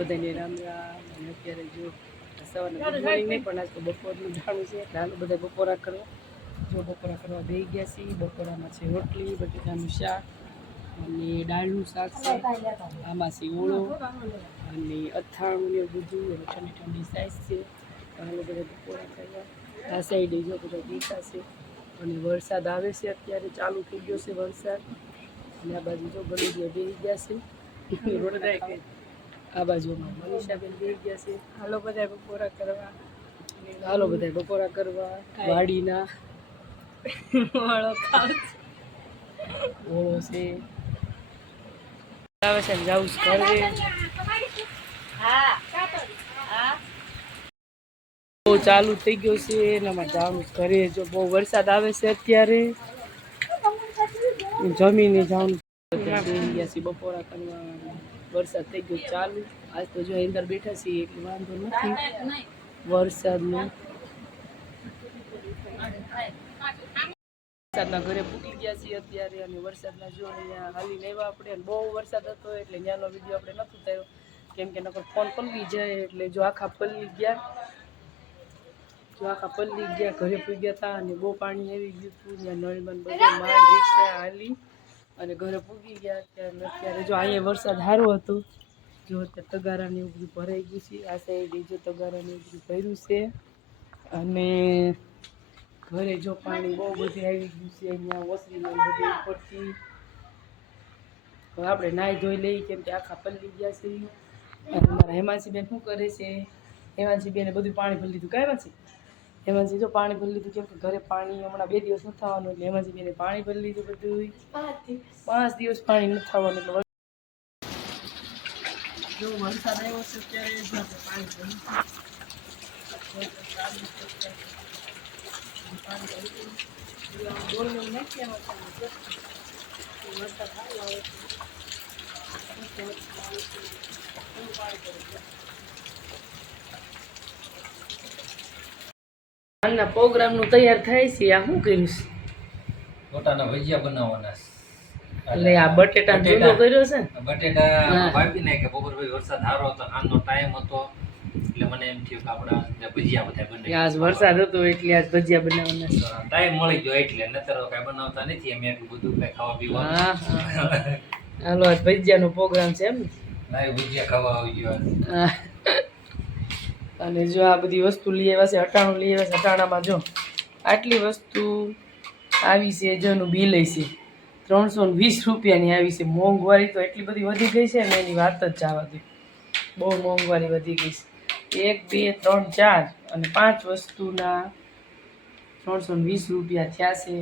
બધાને રામ રામ. અને અત્યારે જો સવારના ગુડ મોર્નિંગ નહીં પણ આજ તો બપોરનું જાણું છે એટલે હાલો બધા બપોરા કરવા. જો બપોરા કરવા બેસી ગયા છીએ. બપોરામાં છે રોટલી, બટેટાનું શાક અને દાળનું શાક છે. આમાં છે ઓળો અને અથાણું ને બધું અને ઠંડી ઠંડી સાઈઝ છે. હાલો બધા બપોરા કરવા. આ સાઈડે જો બધા બેઠા છે અને વરસાદ આવે છે. અત્યારે ચાલુ થઈ ગયો છે વરસાદ. અને આ બાજુ જો ગલુડિયા બેસી ગયા છે. આ બાજુમાં મનીષાબેન બેસી ગયા છે. હાલો બધા બપોરા કરવા. હાલો બધા બપોરા કરવા. વાડીના ઓળો છે આવે છે જાઉં ઘરે. બહુ ચાલુ થઈ ગયો છે એનામાં જવાનું ઘરે. જો બહુ વરસાદ આવે છે અત્યારે જમીને જવાનું બેસી ગયા છે બપોરા કરવા. વરસાદ થઈ ગયો ચાલુ. આજ તો જો અંદર બેઠા છીએ એટલે વાંધો નથી વરસાદનો. વરસાદના ઘરે પૂકી ગયા છીએ અત્યારે અને વરસાદના જો અહીંયા હાલીને આવ્યા આપણે. બહુ વરસાદ હતો એટલે ત્યાંનો વિડીયો આપણે નહોતો થયો કેમ કે નકર ફોન પલળી જાય. એટલે જો આખા પલળી ગયા ઘરે પૂગ્યા હતા અને બહુ પાણી આવી ગયું હતું. ત્યાં નળમાં બધું માંડ રિક્ષા હાલી અને ઘરે પૂગી ગયા. અત્યારે જો અહીંયા વરસાદ સારો હતો. જો અત્યારે તગારાને એવું બધું ભરાઈ ગયું છે. આ સાઈડે જો તગારાને એવું બધું ભર્યું છે અને ઘરે જો પાણી બહુ બધું આવી ગયું છે. અહીંયા ઓસરીમાં બધું ઉપરથી હવે આપણે નાહી ધોઈ લઈએ કેમ કે આખા પલળી ગયા છે. અને મારા હેમાંસીબેન શું કરે છે? હેમાંસીબેને બધું પાણી ભરી લીધું. કાંઈ નથી હેમાંસી જો પાણી ભરી લીધું કેમ કે ઘરે પાણી હમણાં 2 દિવસ નથી થવાનું એટલે હેમાંસીબેને પાણી ભરી લીધું બધું. 5 દિવસ પાણી નથી થવાનું એટલે જો વરસાદ આવ્યો છે ત્યારે પાણી ભરી આના પ્રોગ્રામનું તૈયાર થાય છે. આ શું કર્યું છે? બટાના ભજીયા બનાવવાના. એટલે આ બટેટા ચૂલો કર્યો છે. બટેટા ભાપી નાખે. બપોર પછી વરસાદ સારો હતો, આનો ટાઈમ હતો એટલે મને એમ થયું કે આપણે ભજીયા બધા બનાવીએ. આજ વરસાદ હતો એટલે આજ ભજીયા બનાવવાના. ટાઈમ મળી ગયો એટલે નતર કઈ બનાવતા નથી અમે એટલું બધું કઈ ખાવા પીવાનું. હાલો આજ ભજીયાનો પ્રોગ્રામ છે એમ ને? લાઈ ભજીયા ખાવા આવી ગયો. અને જો આ બધી વસ્તુ લઈ આવ્યા છે. અટાણું લઈ આવ્યા છે. અટાણામાં જો આટલી વસ્તુ આવી છે. જેનું બિલ છે 320 રૂપિયાની આવી છે. મોંઘવારી તો એટલી બધી વધી ગઈ છે ને એની વાત જ જવા દે. બહુ મોંઘવારી વધી ગઈ છે. 1 2 3 4 અને 5 વસ્તુના 320 રૂપિયા થયા છે.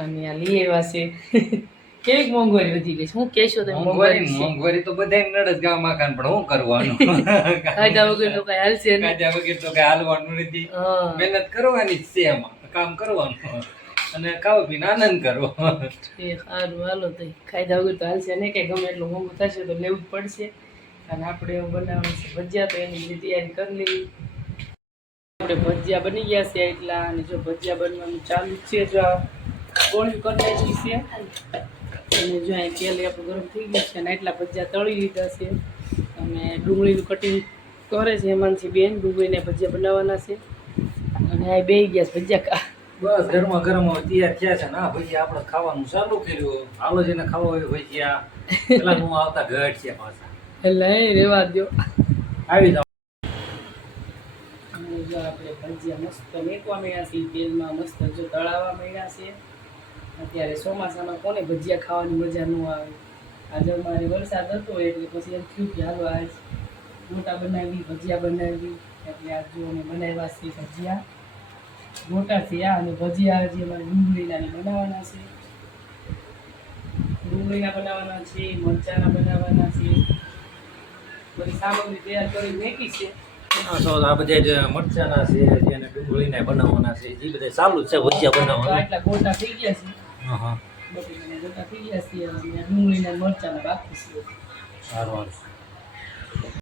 અને આ લઈ આવ્યા છે. કેવી મોંઘવારી વધી ગઈ છે? હું કહેશો તો મોંઘવારી તો બધા નડે જ ગામમાં ખાન પણ શું કરવાનું? કાયદા વગર તો કઈ હાલશે નહીં. કાયદા વગર તો કઈ હાલવાનું નથી. મહેનત કરવાની જ છે એમાં. કામ કરવાનું અને ખાવા પીને આનંદ કરવો. સારું હાલો તો કાયદા વગર તો હાલશે નહીં. કઈ ગમે એટલું મોંઘું થશે તો લેવું જ પડશે. અને આપણે એવું બનાવવાનું છે ભજીયા તો એની બધી તૈયારી કરી લેવી. આપણે ભજીયા બની ગયા છે એટલા. અને જો ભજીયા બનવાનું ચાલુ છે. જો ગોળ્યું કરી નાખી છે અને જો અહીં તેલ આપણું ગરમ થઈ ગયું છે અને એટલા ભજીયા તળી લીધા છે. અને ડુંગળીનું કટિંગ કરે છે હેમાંસી બેન. ડુંગળીને ભજીયા બનાવવાના છે અને આ બેસી ગયા છે ભજીયા. બસ ગરમા ગરમ તૈયાર થયા છે ને આ ભજીયા આપણે ખાવાનું ચાલુ કર્યું. હાલો જેને ખાવા હોય ભજીયા પેલા હું આવતા ઘટ છે પાછા એટલે રેવા દો આવી જાવ. અને જો આપણે ભજીયા મસ્ત મેકવા મળ્યા છે તેલમાં. મસ્ત જો તળાવવા મળ્યા છે. અત્યારે ચોમાસામાં કોને ભજીયા ખાવાની મજા ન આવે. આજે અમારે વરસાદ હતો એટલે પછી એમ થયું કે હાલો આજ મોટા બનાવી ભજીયા બનાવી. એટલે આજ જો અમે બનાવ્યા છે ભજીયા મોટા છે. આ અને ભજીયા હજી અમારે ડુંગળીના બનાવવાના છે. ડુંગળીના બનાવવાના છે, મરચાના બનાવવાના છે. બધી સામગ્રી તૈયાર કરી મેકી છે. આ બધા જે મરચાના છે જેને ડુંગળીના બનાવવાના છે એ બધા ચાલુ છે ભજીયા બનાવવાના. આટલા ગોટા થઈ ગયા છે. બટેટાના ગોટા થઈ ગયા છે અને ડુંગળીના મરચાના બાકી છે. સારું.